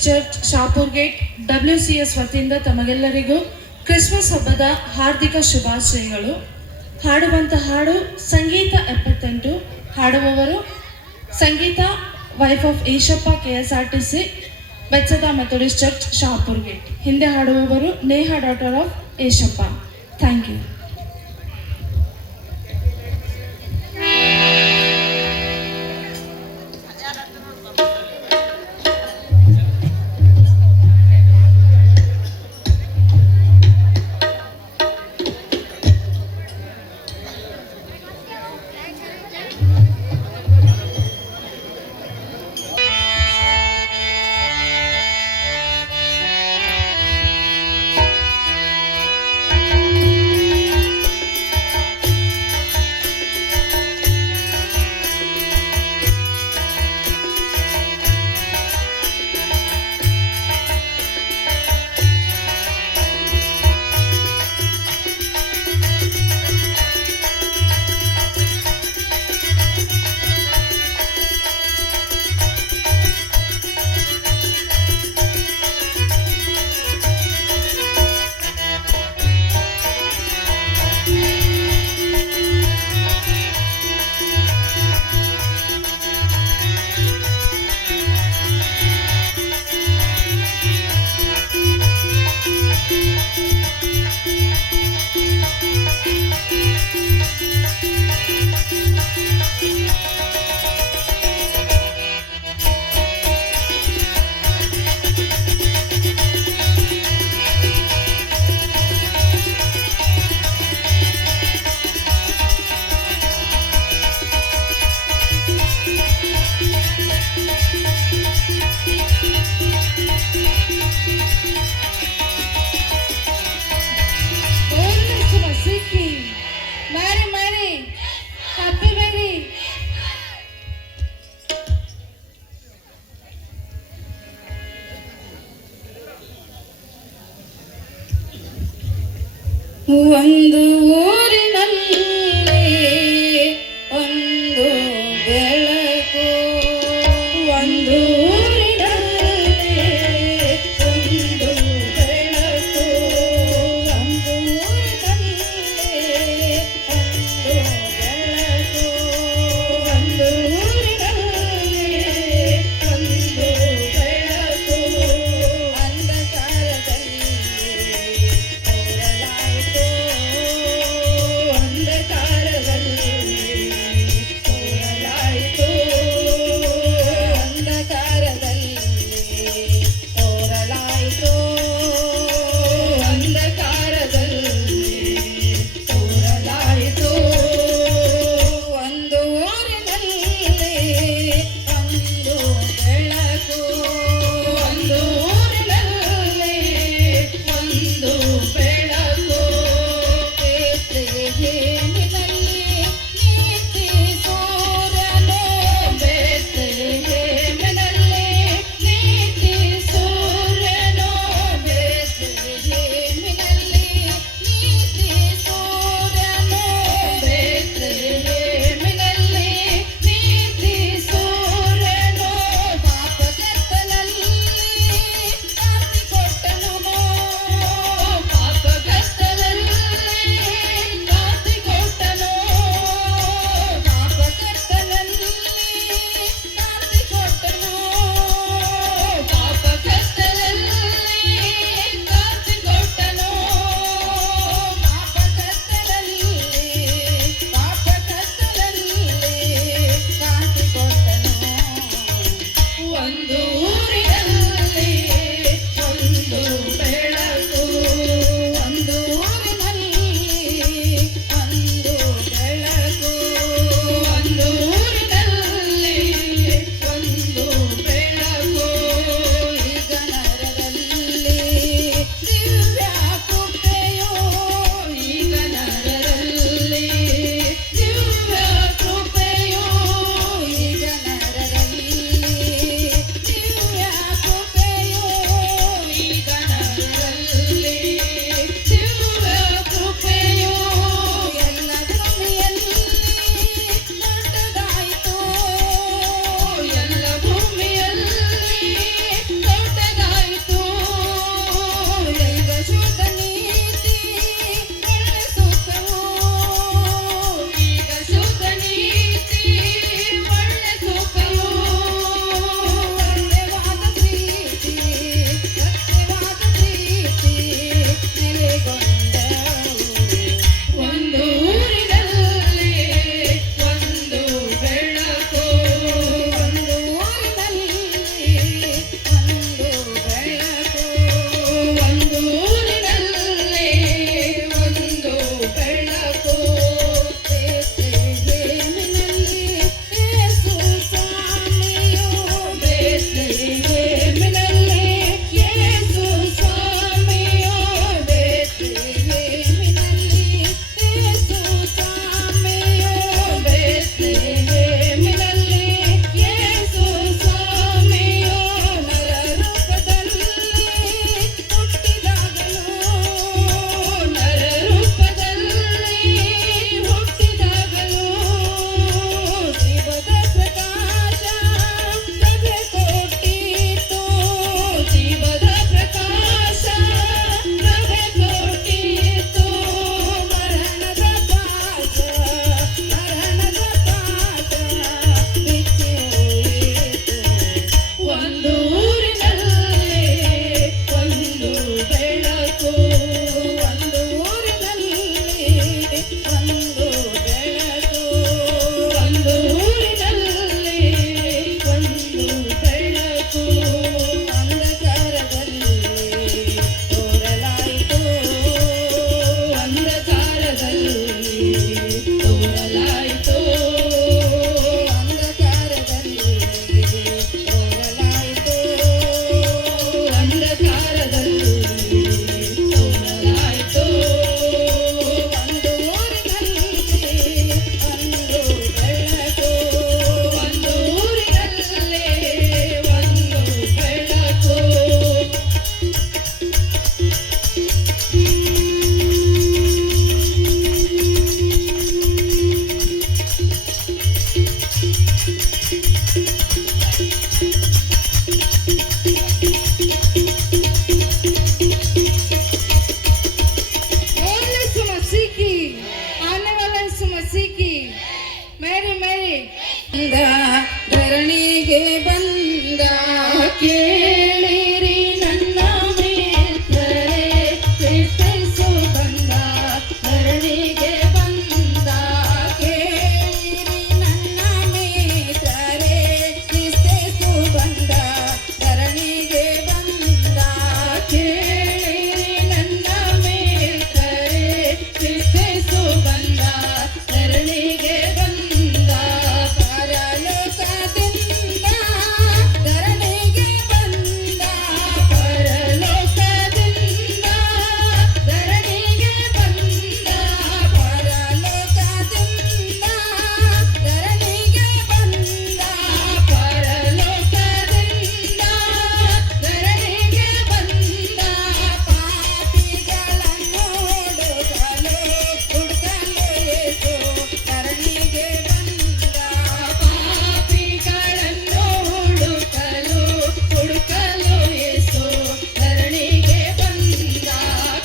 Methodist church Shapur gate WCS ವತಿಯಿಂದ ತಮಗೆಲ್ಲರಿಗೂ Christmas ಹಬ್ಬದ ಹಾರ್ದಿಕ ಶುಭಾಶಯಗಳು. ಹಾಡುವಂತ ಹಾಡು ಸಂಗೀತ 78. ಹಾಡುವವರು Sangeeta wife of Eshappa KSRTC ಬೆಚ್ಚದ ಮೆಥಡಿಸ್ಟ್ ಚರ್ಚ್ ಶಾಪುರ್ ಗೇಟ್. ಹಿಂದೆ ಹಾಡುವವರು Neha daughter of Eshappa. Thank you. ಒಂದು ಊರಿನಲ್ಲಿ ಒಂದು ಬೆಳಕು, ಒಂದು ಊರಿನಲ್ಲಿ ಒಂದು ಬೆಳಕು, ಒಂದು ಊರಿನಲ್ಲಿ ಒಂದು ಬೆಳಕು, ಒಂದು ಊರಿನಲ್ಲಿ ಒಂದು ಬೆಳಕು, ಅಂಧಕಾರದಲ್ಲಿ ಕೇಳಿರಿ ನನ್ನ ಮಿತ್ರರೇ, ಕ್ರಿಸ್ತೇಸು ಬಂದ, ಧರಣಿಗೆ ಬಂದ. ಕೇಳಿರಿ ನನ್ನ ಮಿತ್ರರೇ, ಕ್ರಿಸ್ತೇಸು ಬಂದ, ಧರಣಿಗೆ ಬಂದ. ಕೇಳಿರಿ ನನ್ನ ಮಿತ್ರರೇ, ಕ್ರಿಸ್ತೇಸು ಬಂದ, ಧರಣಿಗೆ ಬಂದ. ಪರಲೋಕದಿಂದ ಧರಣಿಗೆ ಬಂದ, ಪರಲೋಕದಿಂದ ಧರಣಿಗೆ ಬಂದ, ಪರಲೋಕದಿಂದ ಧರಣಿಗೆ ಬಂದ. ಪರಲೋಕದಿಂದ ಧರಣಿಗೆ ಬಂದ. ಪಾಪಿಗಳನ್ನು ಹುಡುಕಲು ಯೇಸು ಧರಣಿಗೆ ಬಂದ. ಪಾಪಿಗಳನ್ನು ಹುಡುಕಲು ಯೇಸು ಧರಣಿಗೆ ಬಂದ.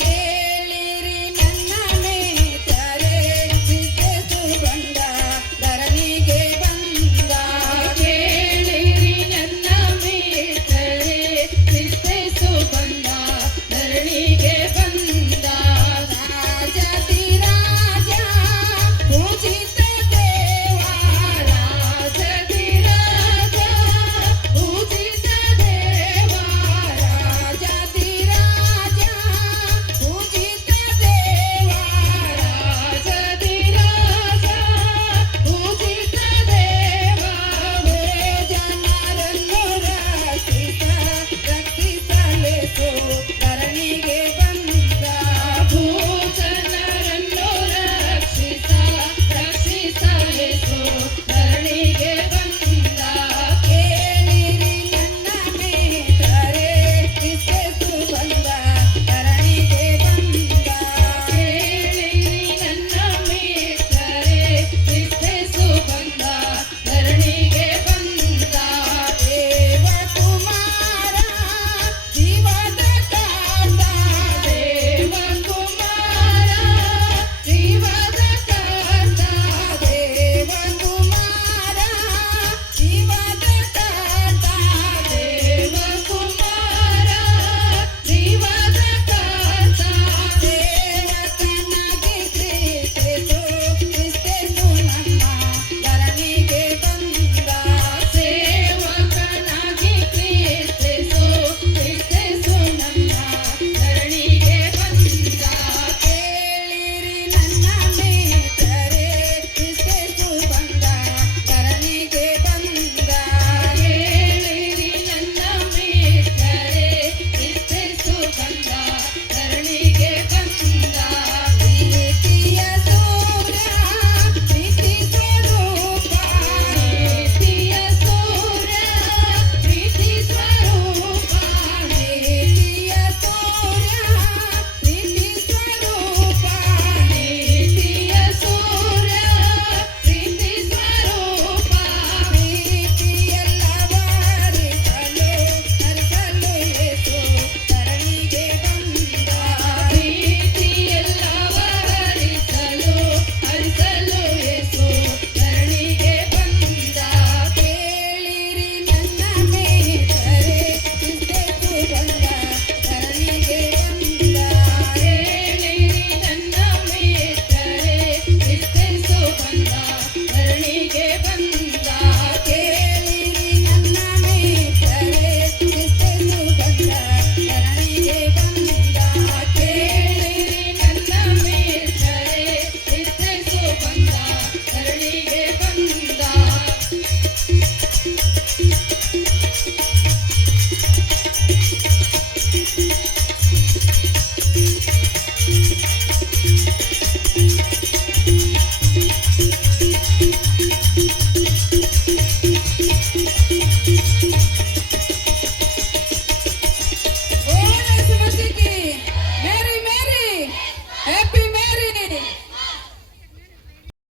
ಕೇಳಿರಿ ನನ್ನ ಮಿತ್ರರೇ, ಕ್ರಿಸ್ತೇಸು ಬಂದ, ಧರಣಿಗೆ ಬಂದ. ಕೇಳಿರಿ ನನ್ನ ಮಿತ್ರರೇ, ಕ್ರಿಸ್ತೇಸು ಬಂದ, ಧರಣಿಗೆ ಬಂದ. ರಾಜಾಧಿರಾಜ ಪೂಜಿತ ದೇವ, ರಾಜಾಧಿರಾಜ ಪೂಜಿತ ದೇವ, ರಾಜಾಧಿರಾಜ ಪೂಜಿತ ದೇವ, ರಾಜಾಧಿರಾಜ ಪೂಜಿತ ದೇವ. ಜನರನ್ನು ರಕ್ಷಿಸಲೇಸು ಧರಣಿಗೆ ಬಂದ. ಭೂಜನರನ್ನು ರಕ್ಷಿಸಲೇಸು ಧರಣಿಗೆ ಬಂದ. ಕೇಳಿರಿ ನನ್ನ ಮಿತ್ರರೇ, ಕ್ರಿಸ್ತೇಸು ಬಂದ, ಧರಣಿಗೆ ಬಂದ. ಕೇಳಿರಿ ನನ್ನ ಮಿತ್ರರೇ, ಕ್ರಿಸ್ತೇಸು ಬಂದ, ಧರಣಿಗೆ ಬಂದ. ದೇವಕುಮಾರ ಜೀವದ ಕಾಂತ, ದೇವಕುಮಾರ ಜೀವದ ಕಾಂತ, ದೇವಕುಮಾರ ಜೀವದ ಕಾಂತ, ದೇವಕುಮಾರ ಜೀವದ ಕಾಂತ. ಸೇವಕನಾಗಿ ಕ್ರಿಸ್ತೇಸು ನಮ್ಮ ಧರಣಿಗೆ ಬಂದ. ಸೇವಕನಾಗಿ ಕ್ರಿಸ್ತೇಸು ನಮ್ಮ ಧರಣಿಗೆ ಬಂದ. ಕೇಳಿರಿ ನನ್ನ ಮಿತ್ರರೇ, ಕ್ರಿಸ್ತೇಸು ಬಂದ, ಧರಣಿಗೆ ಬಂದ. ಕೇಳಿರಿ ನನ್ನ ಮಿತ್ರರೇ, ಕ್ರಿಸ್ತೇಸು ಬಂದ, ಧರಣಿಗೆ ಬಂದ. ಪ್ರೀತಿಯ ಸೂರ್ಯ, ಪ್ರೀತಿ ಸ್ವರೂಪ, ಪ್ರೀತಿಯ ಸೂರ್ಯ, ಪ್ರೀತಿ ಸ್ವರೂಪ, ಪ್ರೀತಿಯ ಸೂರ್ಯ, ಪ್ರೀತಿ ಸ್ವರೂಪ, ಪ್ರೀತಿಯ ಸೂರ್ಯ, ಪ್ರೀತಿ ಸ್ವರೂಪ. ಪ್ರೀತಿಯೆಲ್ಲವರಿಸಲು ಯೇಸು ಧರಣಿಗೆ ಬಂದ. ಪ್ರೀತಿಯೆಲ್ಲವರಿಸಲು ಯೇಸು ಧರಣಿಗೆ ಬಂದ. ಕೇಳಿರಿ ನನ್ನ ಮಿತ್ರರೇ, ಕ್ರಿಸ್ತೇಸು ಬಂದ, ಧರಣಿಗೆ ಬಂದ. ಕೇಳಿರಿ ನನ್ನ ಮಿತ್ರರೇ, ಕ್ರಿಸ್ತೇಸು ಬಂದ, ಧರಣಿಗೆ ಬಂದ. ಕೇಳಿರಿ ನನ್ನ ಮಿತ್ರರೇ, ಕ್ರಿಸ್ತೇಸು ಬಂದ, ಧರಣಿಗೆ ಬಂದ. ಕೇಳಿರಿ ನನ್ನ ಮಿತ್ರರೇ, ಕ್ರಿಸ್ತೇಸು ಬಂದ, ಧರಣಿಗೆ ಬಂದ.